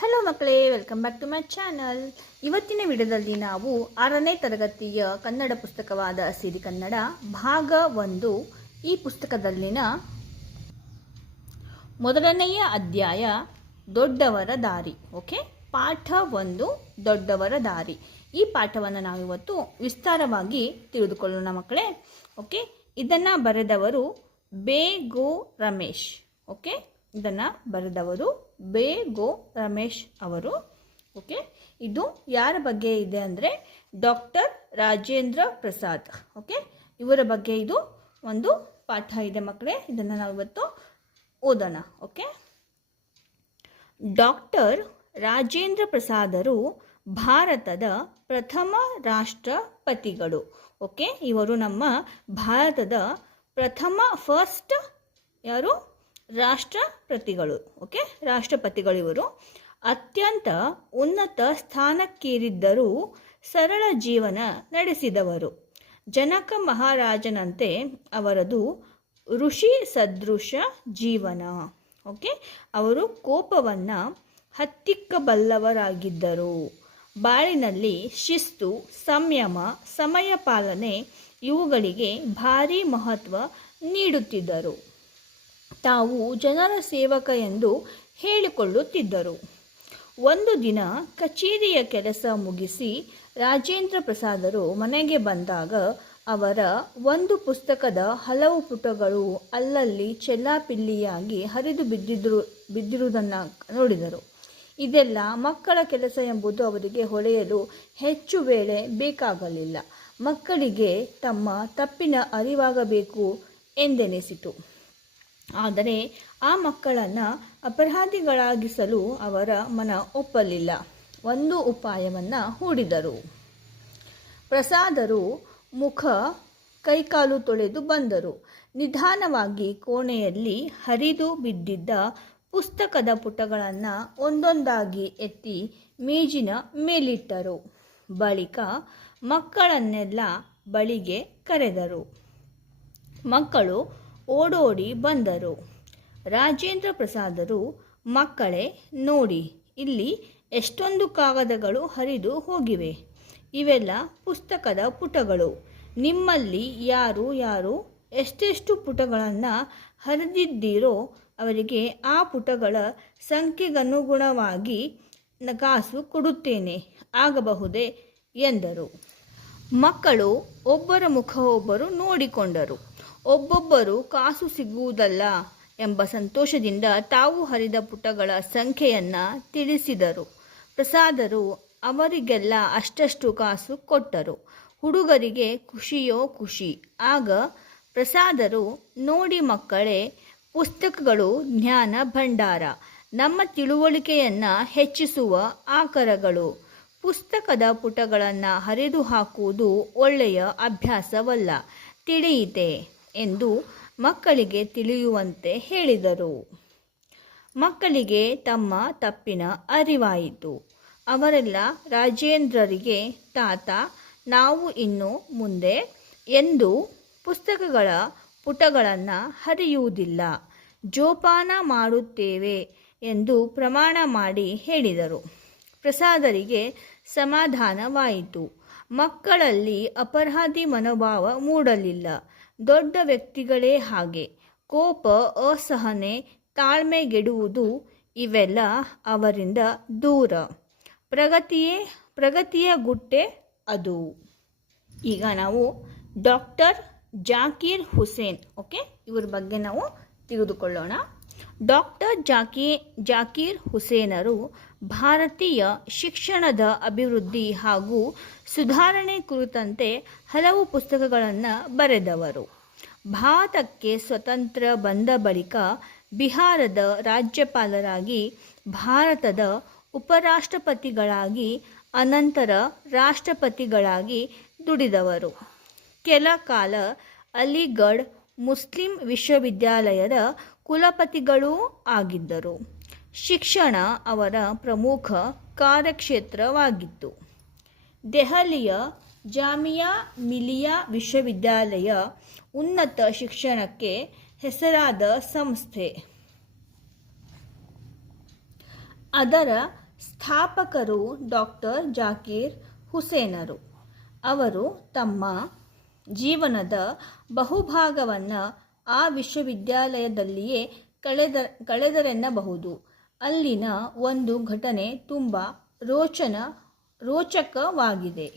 Hello ಮಕ್ಕಳೇ, welcome back to my channel. ಇವತ್ತಿನ ವಿಡಿಯೋದಲ್ಲಿ ನಾವು 6ನೇ ತರಗತಿಯ ಕನ್ನಡ ಪುಸ್ತಕವಾದ ಸಿರಿ ಕನ್ನಡ ಭಾಗ 1 ಈ ಪುಸ್ತಕದಲ್ಲಿನ ಮೊದಲನೆಯ ಅಧ್ಯಾಯ ದೊಡ್ಡವರ ದಾರಿ. ಓಕೆ, ಪಾಠ 1 ದೊಡ್ಡವರ ದಾರಿ. ಈ ಪಾಠವನ್ನು ನಾವಿವತ್ತು ವಿಸ್ತಾರವಾಗಿ ತಿಳಿದುಕೊಳ್ಳೋಣ ಮಕ್ಕಳೇ. ಓಕೆ, ಇದನ್ನು ಬರೆದವರು ಬೇಗೋ ರಮೇಶ್. ಓಕೆ, ಇದನ್ನು ಬರೆದವರು ಬೇಗೋ ರಮೇಶ್ ಅವರು. ಓಕೆ, ಇದು ಯಾರ ಬಗ್ಗೆ ಇದೆ ಅಂದರೆ ಡಾಕ್ಟರ್ ರಾಜೇಂದ್ರ ಪ್ರಸಾದ್. ಓಕೆ, ಇವರ ಬಗ್ಗೆ ಇದು ಒಂದು ಪಾಠ ಇದೆ ಮಕ್ಕಳೇ. ಇದನ್ನು ನಾವು ಇವತ್ತು ಓದೋಣ. ಓಕೆ, ಡಾಕ್ಟರ್ ರಾಜೇಂದ್ರ ಪ್ರಸಾದರು ಭಾರತದ ಪ್ರಥಮ ರಾಷ್ಟ್ರಪತಿಗಳು. ಓಕೆ, ಇವರು ನಮ್ಮ ಭಾರತದ ಫಸ್ಟ್ ಯಾರು ರಾಷ್ಟ್ರಪತಿಗಳು. ಓಕೆ, ರಾಷ್ಟ್ರಪತಿಗಳು ಇವರು. ಅತ್ಯಂತ ಉನ್ನತ ಸ್ಥಾನಕ್ಕೇರಿದ್ದರೂ ಸರಳ ಜೀವನ ನಡೆಸಿದವರು. ಜನಕ ಮಹಾರಾಜನಂತೆ ಅವರದು ಋಷಿ ಸದೃಶ ಜೀವನ. ಓಕೆ, ಅವರು ಕೋಪವನ್ನು ಹತ್ತಿಕ್ಕಬಲ್ಲವರಾಗಿದ್ದರು. ಬಾಳಿನಲ್ಲಿ ಶಿಸ್ತು, ಸಂಯಮ, ಸಮಯ ಪಾಲನೆ ಇವುಗಳಿಗೆ ಭಾರಿ ಮಹತ್ವ ನೀಡುತ್ತಿದ್ದರು. ತಾವು ಜನರ ಸೇವಕ ಎಂದು ಹೇಳಿಕೊಳ್ಳುತ್ತಿದ್ದರು. ಒಂದು ದಿನ ಕಚೇರಿಯ ಕೆಲಸ ಮುಗಿಸಿ ರಾಜೇಂದ್ರ ಪ್ರಸಾದರು ಮನೆಗೆ ಬಂದಾಗ ಅವರ ಒಂದು ಪುಸ್ತಕದ ಹಲವು ಪುಟಗಳು ಅಲ್ಲಲ್ಲಿ ಚೆಲ್ಲಾಪಿಲ್ಲಿಯಾಗಿ ಹರಿದು ಬಿದ್ದಿರುವುದನ್ನು ನೋಡಿದರು. ಇದೆಲ್ಲ ಮಕ್ಕಳ ಕೆಲಸ ಎಂಬುದು ಅವರಿಗೆ ಹೊಳೆಯಲು ಹೆಚ್ಚು ವೇಳೆ ಬೇಕಾಗಲಿಲ್ಲ. ಮಕ್ಕಳಿಗೆ ತಮ್ಮ ತಪ್ಪಿನ ಅರಿವಾಗಬೇಕು ಎಂದೆನಿಸಿತು. ಆದರೆ ಆ ಮಕ್ಕಳನ್ನು ಅಪರಾಧಿಗಳಾಗಿಸಲು ಅವರ ಮನ ಒಪ್ಪಲಿಲ್ಲ. ಒಂದು ಉಪಾಯವನ್ನು ಹೂಡಿದರು. ಪ್ರಸಾದರು ಮುಖ ಕೈಕಾಲು ತೊಳೆದು ಬಂದರು. ನಿಧಾನವಾಗಿ ಕೋಣೆಯಲ್ಲಿ ಹರಿದು ಬಿದ್ದಿದ್ದ ಪುಸ್ತಕದ ಪುಟಗಳನ್ನು ಒಂದೊಂದಾಗಿ ಎತ್ತಿ ಮೇಜಿನ ಮೇಲಿಟ್ಟರು. ಬಳಿಕ ಮಕ್ಕಳನ್ನೆಲ್ಲ ಬಳಿಗೆ ಕರೆದರು. ಮಕ್ಕಳು ಓಡೋಡಿ ಬಂದರು. ರಾಜೇಂದ್ರ ಪ್ರಸಾದರು, ಮಕ್ಕಳೇ ನೋಡಿ, ಇಲ್ಲಿ ಎಷ್ಟೊಂದು ಕಾಗದಗಳು ಹರಿದು ಹೋಗಿವೆ. ಇವೆಲ್ಲ ಪುಸ್ತಕದ ಪುಟಗಳು. ನಿಮ್ಮಲ್ಲಿ ಯಾರು ಯಾರು ಎಷ್ಟೆಷ್ಟು ಪುಟಗಳನ್ನು ಹರಿದಿದ್ದೀರೋ ಅವರಿಗೆ ಆ ಪುಟಗಳ ಸಂಖ್ಯೆಗನುಗುಣವಾಗಿ ಕಾಸು ಕೊಡುತ್ತೇನೆ, ಆಗಬಹುದೇ ಎಂದರು. ಮಕ್ಕಳು ಒಬ್ಬರ ಮುಖ ಒಬ್ಬರು ನೋಡಿಕೊಂಡರು. ಒಬ್ಬೊಬ್ಬರು ಕಾಸು ಸಿಗುವುದಲ್ಲ ಎಂಬ ಸಂತೋಷದಿಂದ ತಾವು ಹರಿದ ಪುಟಗಳ ಸಂಖ್ಯೆಯನ್ನು ತಿಳಿಸಿದರು. ಪ್ರಸಾದರು ಅವರಿಗೆಲ್ಲ ಅಷ್ಟಷ್ಟು ಕಾಸು ಕೊಟ್ಟರು. ಹುಡುಗರಿಗೆ ಖುಷಿಯೋ ಖುಷಿ. ಆಗ ಪ್ರಸಾದರು, ನೋಡಿ ಮಕ್ಕಳೇ, ಪುಸ್ತಕಗಳು ಜ್ಞಾನ ಭಂಡಾರ, ನಮ್ಮ ತಿಳುವಳಿಕೆಯನ್ನು ಹೆಚ್ಚಿಸುವ ಆಕರಗಳು. ಪುಸ್ತಕದ ಪುಟಗಳನ್ನು ಹರಿದು ಹಾಕುವುದು ಒಳ್ಳೆಯ ಅಭ್ಯಾಸವಲ್ಲ, ತಿಳಿಯಿತೆ ಎಂದು ಮಕ್ಕಳಿಗೆ ತಿಳಿಯುವಂತೆ ಹೇಳಿದರು. ಮಕ್ಕಳಿಗೆ ತಮ್ಮ ತಪ್ಪಿನ ಅರಿವಾಯಿತು. ಅವರೆಲ್ಲ ರಾಜೇಂದ್ರರಿಗೆ, ತಾತ, ನಾವು ಇನ್ನು ಮುಂದೆ ಎಂದು ಪುಸ್ತಕಗಳ ಪುಟಗಳನ್ನು ಹರಿಯುವುದಿಲ್ಲ, ಜೋಪಾನ ಮಾಡುತ್ತೇವೆ ಎಂದು ಪ್ರಮಾಣ ಮಾಡಿ ಹೇಳಿದರು. ಪ್ರಸಾದರಿಗೆ ಸಮಾಧಾನವಾಯಿತು. ಮಕ್ಕಳಲ್ಲಿ ಅಪರಾಧಿ ಮನೋಭಾವ ಮೂಡಲಿಲ್ಲ. ದೊಡ್ಡ ವ್ಯಕ್ತಿಗಳೇ ಹಾಗೆ. ಕೋಪ, ಅಸಹನೆ, ತಾಳ್ಮೆಗೆಡುವುದು ಇವೆಲ್ಲ ಅವರಿಂದ ದೂರ. ಪ್ರಗತಿಯ ಗುಟ್ಟೆ ಅದು. ಈಗ ನಾವು ಡಾಕ್ಟರ್ ಜಾಕೀರ್ ಹುಸೇನ್, ಓಕೆ, ಇವ್ರ ಬಗ್ಗೆ ನಾವು ತಿಳಿದುಕೊಳ್ಳೋಣ. ಡಾಕ್ಟರ್ ಜಾಕೀರ್ ಹುಸೇನರು ಭಾರತೀಯ ಶಿಕ್ಷಣದ ಅಭಿವೃದ್ಧಿ ಹಾಗೂ ಸುಧಾರಣೆ ಕುರಿತಂತೆ ಹಲವು ಪುಸ್ತಕಗಳನ್ನು ಬರೆದವರು. ಭಾರತಕ್ಕೆ ಸ್ವತಂತ್ರ ಬಂದ ಬಳಿಕ ಬಿಹಾರದ ರಾಜ್ಯಪಾಲರಾಗಿ, ಭಾರತದ ಉಪರಾಷ್ಟ್ರಪತಿಗಳಾಗಿ, ಅನಂತರ ರಾಷ್ಟ್ರಪತಿಗಳಾಗಿ ದುಡಿದವರು. ಕೆಲ ಕಾಲ ಅಲಿಗಢ್ ಮುಸ್ಲಿಂ ವಿಶ್ವವಿದ್ಯಾಲಯದ ಕುಲಪತಿಗಳೂ ಆಗಿದ್ದರು. ಶಿಕ್ಷಣ ಅವರ ಪ್ರಮುಖ ಕಾರ್ಯಕ್ಷೇತ್ರವಾಗಿತ್ತು. ದೆಹಲಿಯ ಜಾಮಿಯಾ ಮಿಲಿಯಾ ವಿಶ್ವವಿದ್ಯಾಲಯ ಉನ್ನತ ಶಿಕ್ಷಣಕ್ಕೆ ಹೆಸರಾದ ಸಂಸ್ಥೆ. ಅದರ ಸ್ಥಾಪಕರು ಡಾಕ್ಟರ್ ಜಾಕೀರ್ ಹುಸೇನರು. ಅವರು ತಮ್ಮ ಜೀವನದ ಬಹುಭಾಗವನ್ನು ಆ ವಿಶ್ವವಿದ್ಯಾಲಯದಲ್ಲಿಯೇ ಕಳೆದರೆನ್ನಬಹುದು. ಅಲ್ಲಿನ ಒಂದು ಘಟನೆ ತುಂಬ ರೋಚಕವಾಗಿದೆ.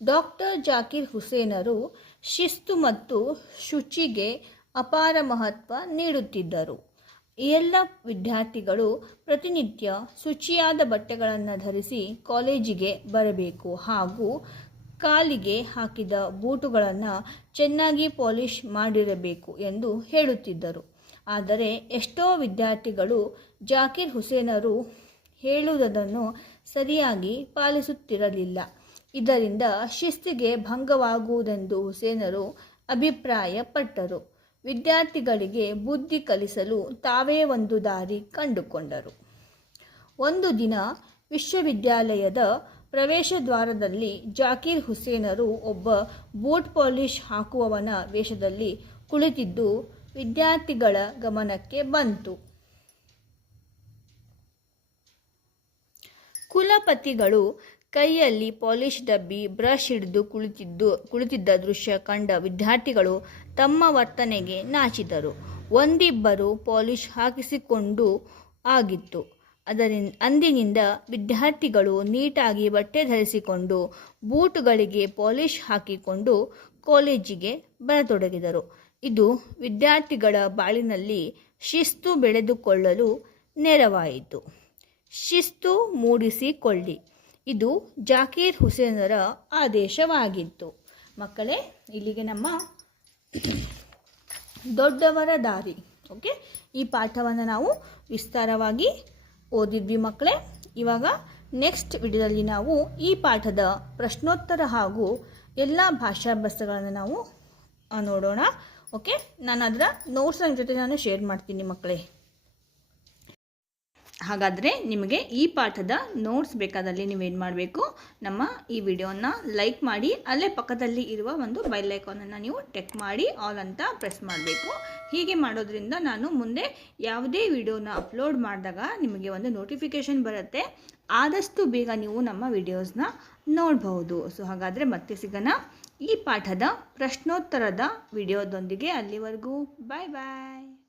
ಡಾಕ್ಟರ್ ಜಾಕೀರ್ ಹುಸೇನರು ಶಿಸ್ತು ಮತ್ತು ಶುಚಿಗೆ ಅಪಾರ ಮಹತ್ವ ನೀಡುತ್ತಿದ್ದರು. ಎಲ್ಲ ವಿದ್ಯಾರ್ಥಿಗಳು ಪ್ರತಿನಿತ್ಯ ಶುಚಿಯಾದ ಬಟ್ಟೆಗಳನ್ನು ಧರಿಸಿ ಕಾಲೇಜಿಗೆ ಬರಬೇಕು ಹಾಗೂ ಕಾಲಿಗೆ ಹಾಕಿದ ಬೂಟುಗಳನ್ನು ಚೆನ್ನಾಗಿ ಪಾಲಿಷ್ ಮಾಡಿರಬೇಕು ಎಂದು ಹೇಳುತ್ತಿದ್ದರು. ಆದರೆ ಎಷ್ಟೋ ವಿದ್ಯಾರ್ಥಿಗಳು ಜಾಕೀರ್ ಹುಸೇನರು ಹೇಳುವುದನ್ನು ಸರಿಯಾಗಿ ಪಾಲಿಸುತ್ತಿರಲಿಲ್ಲ. ಇದರಿಂದ ಶಿಸ್ತಿಗೆ ಭಂಗವಾಗುವುದೆಂದು ಹುಸೇನರು ಅಭಿಪ್ರಾಯಪಟ್ಟರು. ವಿದ್ಯಾರ್ಥಿಗಳಿಗೆ ಬುದ್ಧಿ ಕಲಿಸಲು ತಾವೇ ಒಂದು ದಾರಿ ಕಂಡುಕೊಂಡರು. ಒಂದು ದಿನ ವಿಶ್ವವಿದ್ಯಾಲಯದ ಪ್ರವೇಶ ದ್ವಾರದಲ್ಲಿ ಜಾಕೀರ್ ಹುಸೇನರು ಒಬ್ಬ ಬೂಟ್ ಪಾಲಿಷ್ ಹಾಕುವವನ ವೇಷದಲ್ಲಿ ಕುಳಿತಿದ್ದು ವಿದ್ಯಾರ್ಥಿಗಳ ಗಮನಕ್ಕೆ ಬಂತು. ಕುಲಪತಿಗಳು ಕೈಯಲ್ಲಿ ಪಾಲಿಷ್ ಡಬ್ಬಿ, ಬ್ರಷ್ ಹಿಡಿದು ಕುಳಿತಿದ್ದ ದೃಶ್ಯ ಕಂಡ ವಿದ್ಯಾರ್ಥಿಗಳು ತಮ್ಮ ವರ್ತನೆಗೆ ನಾಚಿದರು. ಒಂದಿಬ್ಬರು ಪಾಲಿಷ್ ಹಾಕಿಸಿಕೊಂಡು ಆಗಿತ್ತು. ಅಂದಿನಿಂದ ವಿದ್ಯಾರ್ಥಿಗಳು ನೀಟಾಗಿ ಬಟ್ಟೆ ಧರಿಸಿಕೊಂಡು ಬೂಟುಗಳಿಗೆ ಪಾಲಿಷ್ ಹಾಕಿಕೊಂಡು ಕಾಲೇಜಿಗೆ ಬರತೊಡಗಿದರು. ಇದು ವಿದ್ಯಾರ್ಥಿಗಳ ಬಾಳಿನಲ್ಲಿ ಶಿಸ್ತು ಬೆಳೆದುಕೊಳ್ಳಲು ನೆರವಾಯಿತು. ಶಿಸ್ತು ಮೂಡಿಸಿಕೊಳ್ಳಿ, ಇದು ಜಾಕೀರ್ ಹುಸೇನರ ಆದೇಶವಾಗಿತ್ತು. ಮಕ್ಕಳೇ, ಇಲ್ಲಿಗೆ ನಮ್ಮ ದೊಡ್ಡವರ ದಾರಿ ಈ ಪಾಠವನ್ನು ನಾವು ವಿಸ್ತಾರವಾಗಿ ಓದಿದ್ವಿ ಮಕ್ಕಳೇ. ಇವಾಗ ನೆಕ್ಸ್ಟ್ ವಿಡಿಯೋದಲ್ಲಿ ನಾವು ಈ ಪಾಠದ ಪ್ರಶ್ನೋತ್ತರ ಹಾಗೂ ಎಲ್ಲ ಭಾಷಾಭ್ಯಾಸಗಳನ್ನು ನಾವು ನೋಡೋಣ. ನಾನು ಅದರ ನೋಟ್ಸ್ ನಿಮ್ಮ ಜೊತೆ ನಾನು ಶೇರ್ ಮಾಡ್ತೀನಿ ಮಕ್ಕಳೇ. ಹಾಗಾದರೆ ನಿಮಗೆ ಈ ಪಾಠದ ನೋಟ್ಸ್ ಬೇಕಾದಲ್ಲಿ ನೀವೇನು ಮಾಡಬೇಕು, ನಮ್ಮ ಈ ವಿಡಿಯೋನ ಲೈಕ್ ಮಾಡಿ, ಅಲ್ಲೇ ಪಕ್ಕದಲ್ಲಿ ಇರುವ ಒಂದು ಬೆಲ್ ಐಕಾನನ್ನು ನೀವು ಟೆಕ್ ಮಾಡಿ ಆಲ್ ಅಂತ ಪ್ರೆಸ್ ಮಾಡಬೇಕು. ಹೀಗೆ ಮಾಡೋದ್ರಿಂದ ನಾನು ಮುಂದೆ ಯಾವುದೇ ವಿಡಿಯೋನ ಅಪ್ಲೋಡ್ ಮಾಡಿದಾಗ ನಿಮಗೆ ಒಂದು ನೋಟಿಫಿಕೇಷನ್ ಬರುತ್ತೆ. ಆದಷ್ಟು ಬೇಗ ನೀವು ನಮ್ಮ ವಿಡಿಯೋಸ್ನ ನೋಡಬಹುದು. ಹಾಗಾದರೆ ಮತ್ತೆ ಸಿಗೋಣ ಈ ಪಾಠದ ಪ್ರಶ್ನೋತ್ತರದ ವಿಡಿಯೋದೊಂದಿಗೆ. ಅಲ್ಲಿವರೆಗೂ ಬಾಯ್ ಬಾಯ್.